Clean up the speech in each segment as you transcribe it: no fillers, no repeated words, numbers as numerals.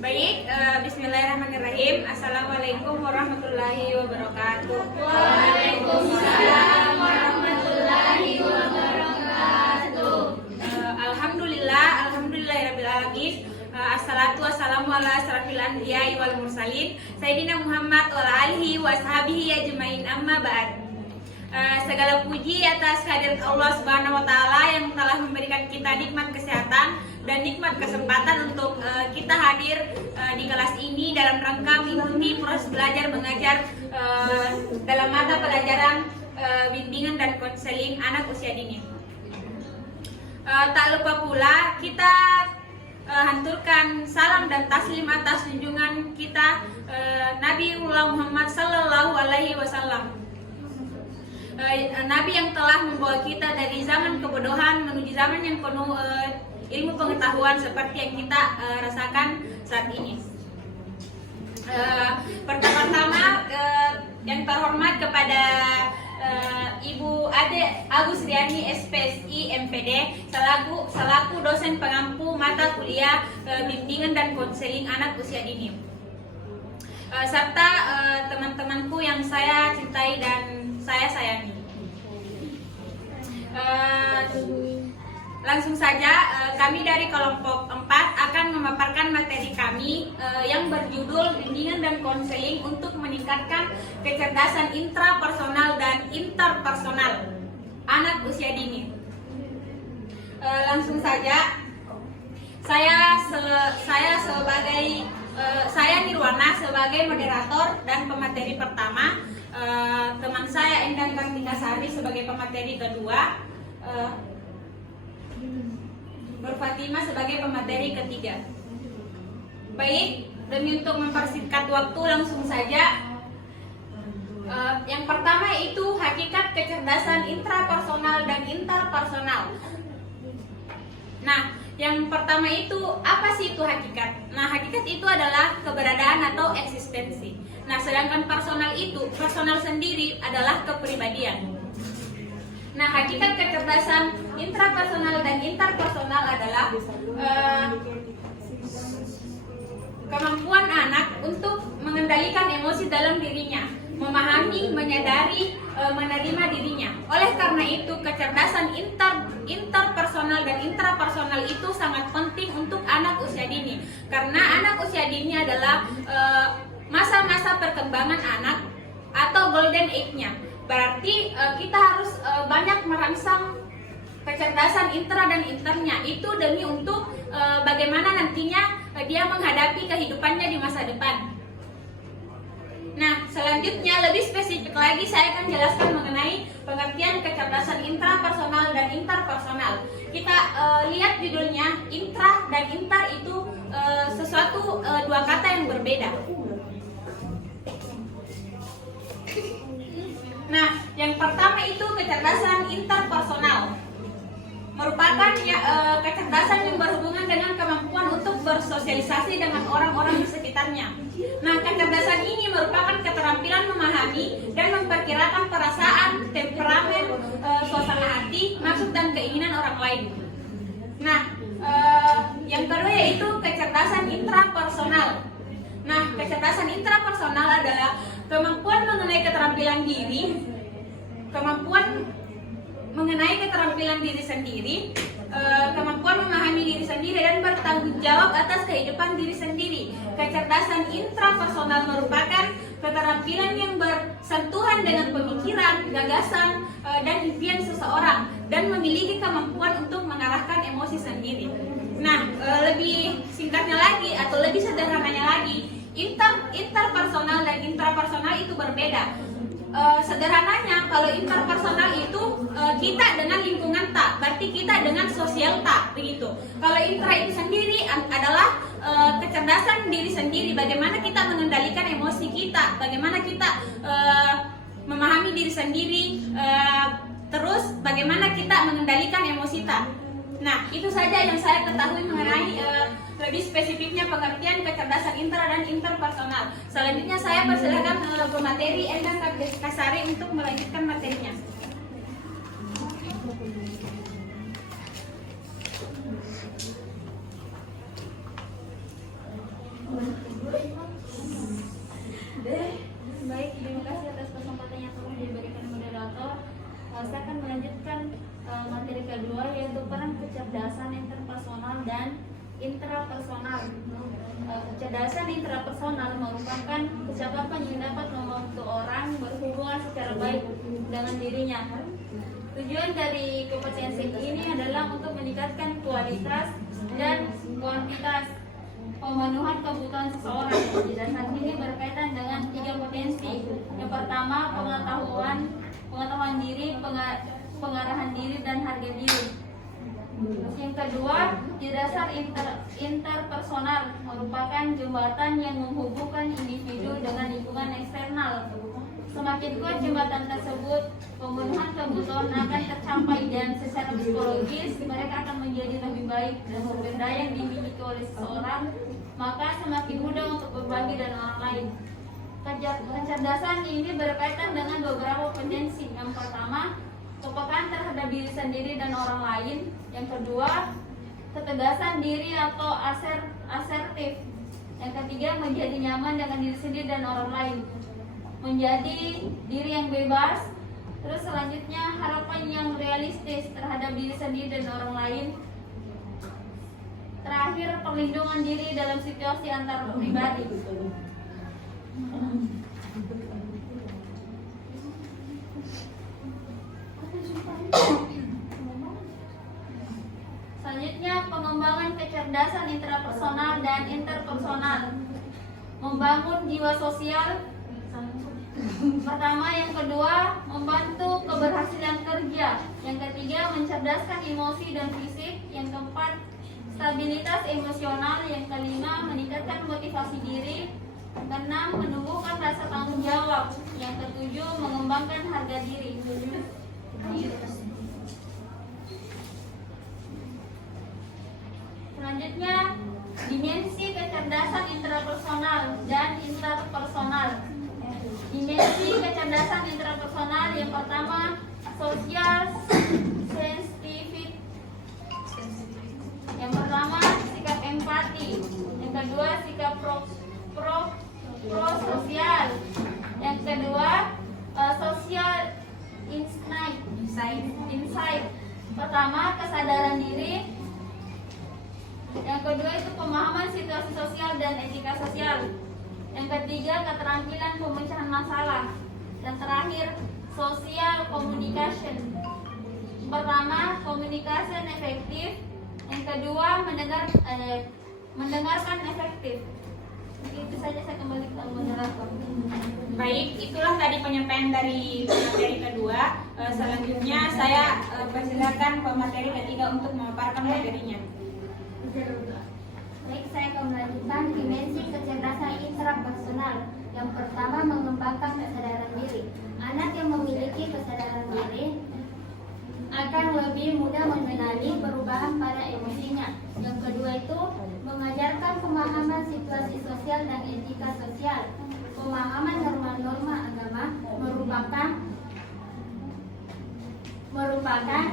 Baik, bismillahirrahmanirrahim. Assalamualaikum warahmatullahi wabarakatuh. Waalaikumsalam warahmatullahi wabarakatuh. Alhamdulillahirabbil alamin. Assalatu wassalamu ala asrafil anbiya'i wal mursalin Sayyidina Muhammad wa ala alihi wa ashabihi ajmain, amma ba'd. Segala puji atas kehadirat Allah Subhanahu wa taala yang telah memberikan kita nikmat kesehatan dan nikmat kesempatan untuk kita hadir di kelas ini dalam rangka mengikuti proses belajar mengajar dalam mata pelajaran bimbingan dan konseling anak usia dini. Tak lupa pula kita hanturkan salam dan taslim atas junjungan kita Nabiullah Muhammad sallallahu alaihi wasallam. Nabi yang telah membawa kita dari zaman kebodohan menuju zaman yang penuh ilmu pengetahuan seperti yang kita rasakan saat ini. Pertama-tama yang terhormat kepada Ibu Ade Agus Riani SPSI MPD selaku dosen pengampu mata kuliah bimbingan dan konseling anak usia dini, serta teman-temanku yang saya cintai dan saya sayangi. Langsung saja kami dari kelompok 4 akan memaparkan materi kami yang berjudul bimbingan dan konseling untuk meningkatkan kecerdasan intrapersonal dan interpersonal anak usia dini. Langsung saja saya Nirwana sebagai moderator dan pemateri pertama, teman saya Endang Kartika Sari sebagai pemateri kedua, Nur Fatima sebagai pemateri ketiga. Baik, demi untuk mempersingkat waktu langsung saja. Yang pertama itu hakikat kecerdasan intrapersonal dan interpersonal. Nah, yang pertama itu apa sih itu hakikat? Nah, hakikat itu adalah keberadaan atau eksistensi. Nah, sedangkan personal sendiri adalah kepribadian. Nah, hakikat kecerdasan intrapersonal dan interpersonal adalah kemampuan anak untuk mengendalikan emosi dalam dirinya, memahami, menyadari, menerima dirinya. Oleh karena itu, kecerdasan interpersonal dan intrapersonal itu sangat penting untuk anak usia dini. Karena anak usia dini adalah masa-masa perkembangan anak atau golden age-nya. Berarti kita harus banyak merangsang kecerdasan intra dan internya. Itu demi untuk bagaimana nantinya dia menghadapi kehidupannya di masa depan. Nah, selanjutnya lebih spesifik lagi saya akan jelaskan mengenai pengertian kecerdasan intrapersonal dan interpersonal. Kita lihat judulnya, intra dan inter itu sesuatu dua kata yang berbeda. Nah, yang pertama itu kecerdasan interpersonal, merupakan kecerdasan yang berhubungan dengan kemampuan untuk bersosialisasi dengan orang-orang di sekitarnya. Nah, kecerdasan ini merupakan keterampilan memahami dan memperkirakan perasaan, temperamen, suasana hati, maksud dan keinginan orang lain. Nah, yang kedua yaitu kecerdasan intrapersonal. Nah, kecerdasan intrapersonal adalah kemampuan mengenai keterampilan diri, kemampuan mengenai keterampilan diri sendiri, kemampuan memahami diri sendiri dan bertanggung jawab atas kehidupan diri sendiri. Kecerdasan intrapersonal merupakan keterampilan yang bersentuhan dengan pemikiran, gagasan, dan impian seseorang dan memiliki kemampuan untuk mengarahkan emosi sendiri. Nah, lebih singkatnya lagi atau lebih sederhananya lagi, interpersonal dan intrapersonal itu berbeda. Sederhananya, kalau interpersonal itu kita dengan lingkungan tak, berarti kita dengan sosial tak, begitu. Kalau intra itu sendiri adalah kecerdasan diri sendiri, bagaimana kita mengendalikan emosi kita, bagaimana kita memahami diri sendiri, terus bagaimana kita mengendalikan emosi tak. Nah, itu saja yang saya ketahui mengenai lebih spesifiknya pengertian kecerdasan intra dan interpersonal. Selanjutnya saya persilakan pemateri Endang Kartika Sari untuk melanjutkan materinya. intrapersonal. Kecerdasan intrapersonal merupakan kecakapan yang dapat membantu orang berhubungan secara baik dengan dirinya. Tujuan dari kompetensi ini adalah untuk meningkatkan kualitas dan kuantitas pemenuhan kebutuhan seseorang. Kecerdasan ini berkaitan dengan 3 potensi. Yang pertama, pengetahuan diri, pengarahan diri, dan harga diri. Yang kedua, kecerdasan interpersonal merupakan jembatan yang menghubungkan individu dengan lingkungan eksternal. Semakin kuat jembatan tersebut, pemenuhan kebutuhan akan tercapai dan secara psikologis mereka akan menjadi lebih baik dan sumber daya yang dimiliki oleh seseorang, maka semakin mudah untuk berbagi dengan orang lain. Kecerdasan ini berkaitan dengan beberapa potensi. Yang pertama, kepekaan terhadap diri sendiri dan orang lain. Yang kedua, ketegasan diri atau asertif. Yang ketiga, menjadi nyaman dengan diri sendiri dan orang lain, menjadi diri yang bebas. Terus selanjutnya, harapan yang realistis terhadap diri sendiri dan orang lain. Terakhir, perlindungan diri dalam situasi antar pribadi. Selanjutnya, pengembangan kecerdasan intrapersonal dan interpersonal. Membangun jiwa sosial. Pertama, yang kedua, membantu keberhasilan kerja. Yang ketiga, mencerdaskan emosi dan fisik. Yang keempat, stabilitas emosional. Yang kelima, meningkatkan motivasi diri. Yang keenam, menumbuhkan rasa tanggung jawab. Yang ketujuh, mengembangkan harga diri. Selanjutnya, dimensi kecerdasan intrapersonal dan interpersonal. Dimensi kecerdasan intrapersonal yang pertama, social sensitivity. Yang pertama, sikap empati. Yang kedua, sikap prososial. Yang kedua, social insight. Pertama, kesadaran diri. Yang kedua itu pemahaman situasi sosial dan etika sosial. Yang ketiga, keterampilan pemecahan masalah. Dan terakhir, social communication. Pertama, communication efektif. Yang kedua, mendengarkan efektif. Itu saja, saya kembali ke moderator. Baik, itulah tadi penyampaian dari materi kedua. Selanjutnya saya persilakan pemateri ketiga untuk memaparkan materinya. Baik, saya akan melanjutkan dimensi kecerdasan intrapersonal. Yang pertama, mengembangkan kesadaran diri. Anak yang memiliki kesadaran diri akan lebih mudah mengenali perubahan pada emosinya. Yang kedua itu mengajarkan pemahaman situasi sosial dan etika sosial. Pemahaman norma-norma agama merupakan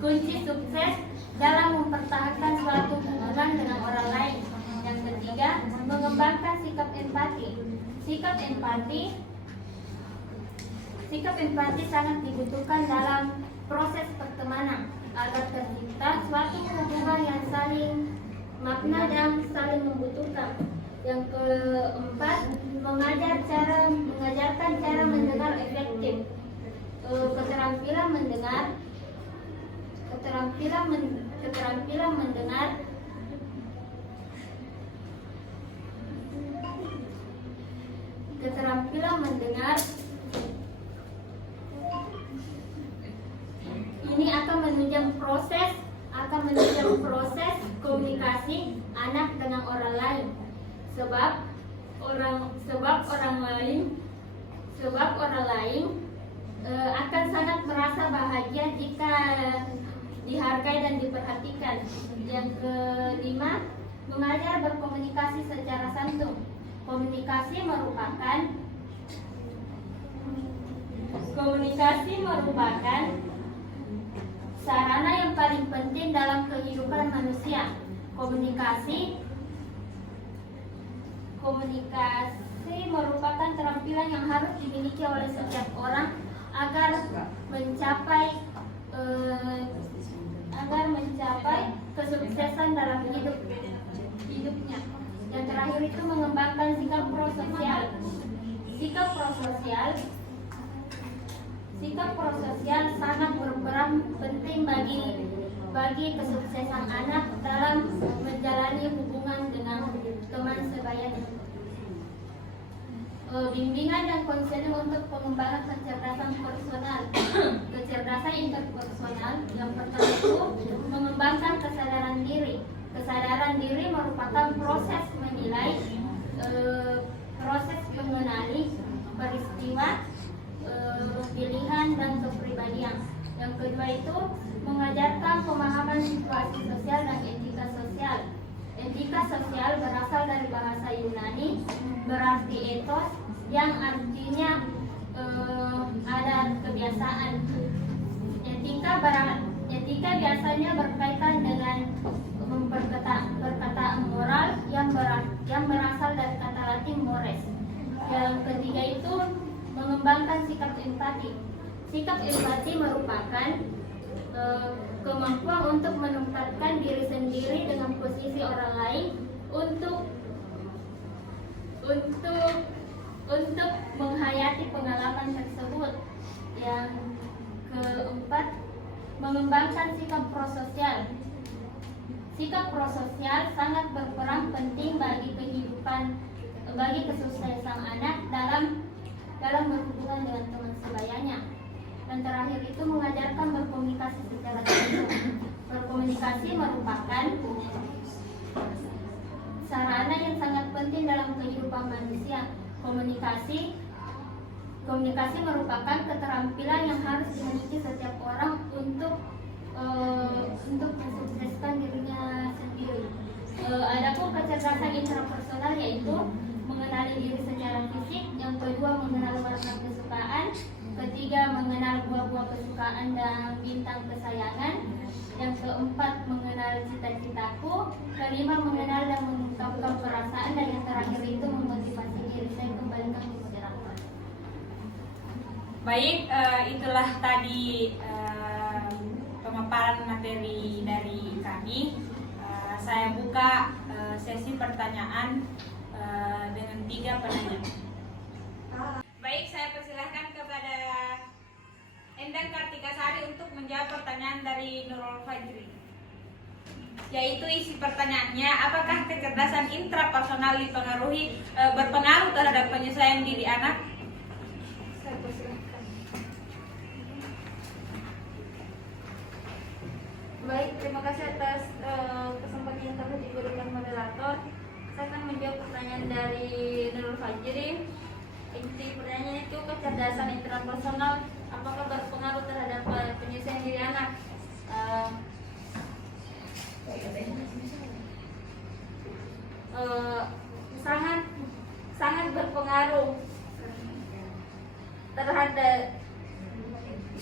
kunci sukses dalam mempertahankan suatu hubungan dengan orang lain. Yang ketiga, mengembangkan sikap empati. Sikap empati sangat dibutuhkan dalam proses pertemanan agar tercipta suatu hubungan yang saling makna dan saling membutuhkan. Yang keempat, mengajarkan cara mendengar efektif. Keterampilan mendengar ini akan menunjang proses komunikasi anak dengan orang lain, sebab orang lain akan sangat merasa bahagia jika dihargai dan diperhatikan. Yang kelima, mengajar berkomunikasi secara santun. Komunikasi merupakan sarana yang paling penting dalam kehidupan manusia. Komunikasi merupakan keterampilan yang harus dimiliki oleh setiap orang agar mencapai kesuksesan dalam hidup. itu mengembangkan sikap prososial. Sikap prososial sangat berperan penting bagi kesuksesan anak dalam menjalani hubungan dengan teman sebayanya. Bimbingan dan konseling untuk pengembangan kecerdasan personal, kecerdasan interpersonal. Yang pertama itu mengembangkan kesadaran diri. Kesadaran diri merupakan proses menilai, proses mengenali peristiwa, pilihan dan kepribadian. Yang kedua itu mengajarkan pemahaman situasi sosial dan etika sosial. Etika sosial berasal dari bahasa Yunani, berarti etos, yang artinya ada kebiasaan. Etika biasanya berkaitan dengan perkataan moral yang berasal dari kata Latin mores. Yang ketiga itu mengembangkan sikap empati. Sikap empati merupakan kemampuan untuk menempatkan diri sendiri dengan posisi orang lain untuk menghayati pengalaman tersebut. Yang keempat, mengembangkan sikap prososial. Sikap prososial sangat berperan penting bagi kesuksesan anak dalam berhubungan dengan teman sebayanya. Dan terakhir itu mengajarkan berkomunikasi secara terbuka. Berkomunikasi merupakan sarana yang sangat penting dalam kehidupan manusia. Komunikasi merupakan keterampilan yang harus dimiliki setiap orang untuk mensukseskan dirinya sendiri. Adapun kecerdasan intrapersonal yaitu mengenali diri secara fisik, yang kedua mengenal warna kesukaan, ketiga mengenal buah-buah kesukaan dan bintang kesayangan, yang keempat mengenal cita-citaku, kelima mengenal dan mengungkapkan perasaan, dan yang terakhir itu memotivasi diri. Saya kembalikan ke moderator. Baik, itulah tadi pemaparan materi dari kami. Saya buka sesi pertanyaan dengan 3 penanya. Baik, saya persilahkan kepada Endang Kartikasari untuk menjawab pertanyaan dari Nurul Fajri. Yaitu isi pertanyaannya, apakah kecerdasan intrapersonal berpengaruh terhadap penyesuaian diri anak? Saya persilahkan. Baik, terima kasih atas kesempatan yang telah diberikan moderator. Saya akan menjawab pertanyaan dari Nurul Fajri. Inti pertanyaannya itu, kecerdasan intrapersonal apakah berpengaruh terhadap penyesuaian diri anak?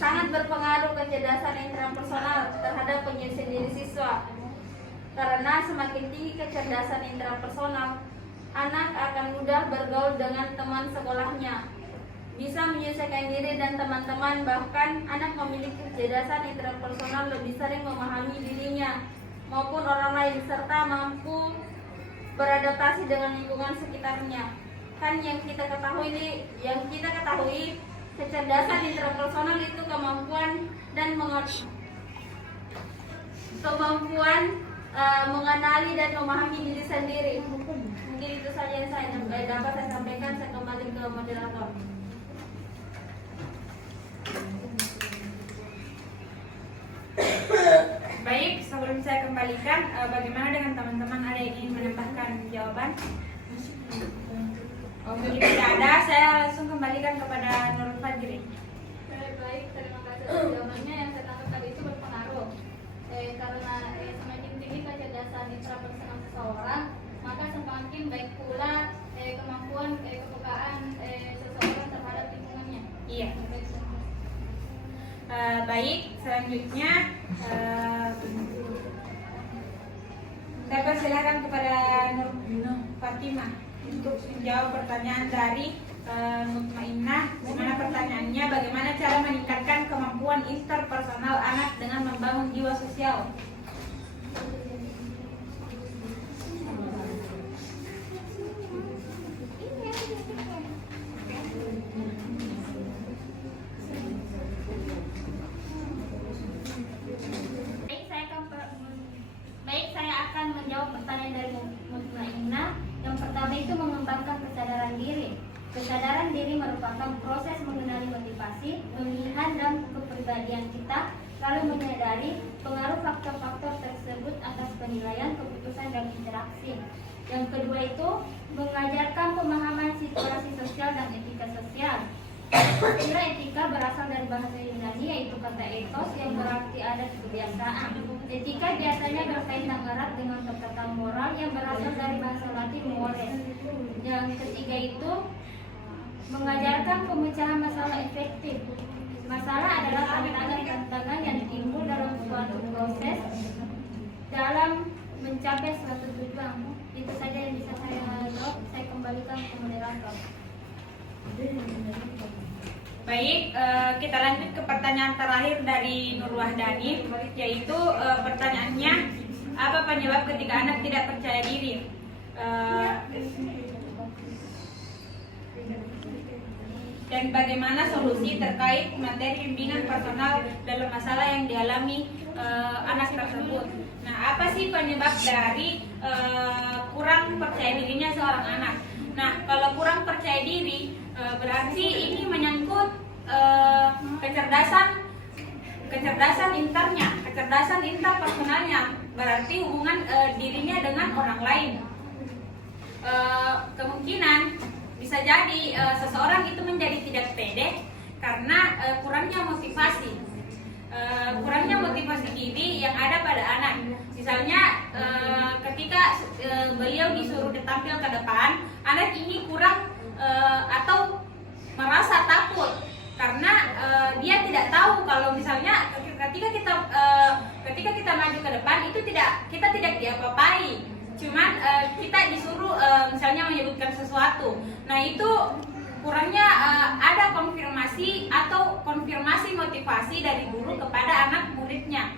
Sangat berpengaruh kecerdasan intrapersonal terhadap penyesuaian diri siswa. Karena semakin tinggi kecerdasan intrapersonal, anak akan mudah bergaul dengan teman sekolahnya, bisa menyesuaikan diri dan teman-teman, bahkan anak memiliki kecerdasan intrapersonal lebih sering memahami dirinya maupun orang lain, serta mampu beradaptasi dengan lingkungan sekitarnya. Kan yang kita ketahui kecerdasan intrapersonal itu kemampuan mengenali dan memahami diri sendiri. Mungkin itu saja yang dapat saya sampaikan. Saya kembali ke moderator. Baik, sebelum saya kembalikan, bagaimana dengan teman-teman, ada yang ingin menambahkan jawaban? Jika tidak ada, saya langsung kembalikan kepada Nurul Fajri. Baik, terima kasih atas jawabannya. Yang saya tangkap tadi itu berpengaruh karena semakin tinggi kecerdasan intrapersonal seseorang, maka semakin baik pula kemampuan kepekaan seseorang terhadap lingkungannya. Iya. Baik, selanjutnya saya persilakan kepada Nur Fatimah untuk menjawab pertanyaan dari Mutmainnah. Bagaimana pertanyaannya, bagaimana cara meningkatkan kemampuan interpersonal anak dengan membangun jiwa sosial? Kesadaran diri merupakan proses mengenali motivasi, pemilihan dan kepribadian kita, lalu menyadari pengaruh faktor-faktor tersebut atas penilaian, keputusan, dan interaksi. Yang kedua itu mengajarkan pemahaman situasi sosial dan etika sosial. Istilah etika berasal dari bahasa Yunani yaitu kata ethos yang berarti adat kebiasaan. Etika biasanya berkaitan erat dengan tatanan moral yang berasal dari bahasa Latin mores. Yang ketiga itu mengajarkan pemecahan masalah efektif. Masalah adalah tantangan yang timbul dalam suatu proses dalam mencapai suatu tujuan. Itu saja yang bisa saya jawab. Saya kembalikan ke moderator. Baik, kita lanjut ke pertanyaan terakhir dari Nur Wahdani, yaitu pertanyaannya, apa penyebab ketika anak tidak percaya diri? Dan bagaimana solusi terkait materi bimbingan personal dalam masalah yang dialami anak tersebut? Nah, apa sih penyebab dari kurang percaya dirinya seorang anak? Nah, kalau kurang percaya diri berarti ini menyangkut kecerdasan interpersonalnya, berarti hubungan dirinya dengan orang lain. Kemungkinan bisa jadi seseorang itu menjadi tidak pede karena kurangnya motivasi diri yang ada pada anak. Misalnya ketika beliau disuruh tampil ke depan, anak ini kurang atau merasa takut karena dia tidak tahu kalau misalnya ketika kita maju ke depan itu kita tidak diapa-apai, cuman kita disuruh misalnya menyebutkan sesuatu. Nah, itu kurangnya ada konfirmasi motivasi dari guru kepada anak muridnya.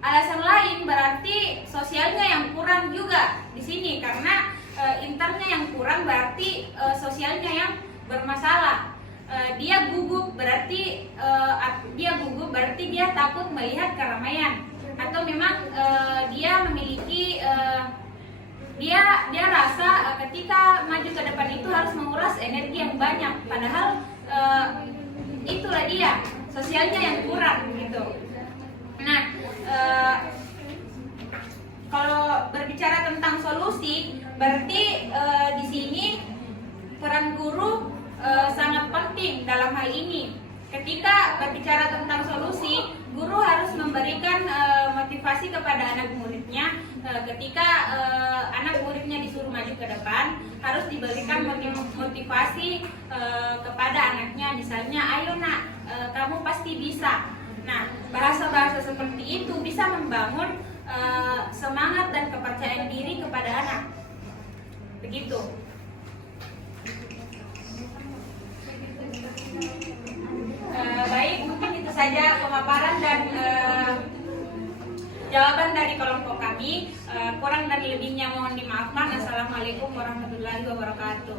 Alasan lain berarti sosialnya yang kurang juga di sini, karena internya yang kurang berarti sosialnya yang bermasalah. Dia gugup berarti dia takut melihat keramaian, atau memang dia memiliki dia rasa ketika maju ke depan itu harus menguras energi yang banyak, padahal itulah dia sosialnya yang kurang gitu. Nah, kalau berbicara tentang solusi, berarti di sini peran guru sangat penting dalam hal ini. Ketika berbicara tentang solusi, guru harus memberikan motivasi kepada anak muridnya. Ketika anak muridnya disuruh maju ke depan, harus diberikan motivasi kepada anaknya. Misalnya, ayo nak, kamu pasti bisa. Nah, bahasa-bahasa seperti itu bisa membangun semangat dan kepercayaan diri kepada anak. Begitu. Baik, mungkin itu saja pemaparan dan jawaban dari kelompok kami. Kurang dan lebihnya mohon dimaafkan. Assalamualaikum warahmatullahi wabarakatuh.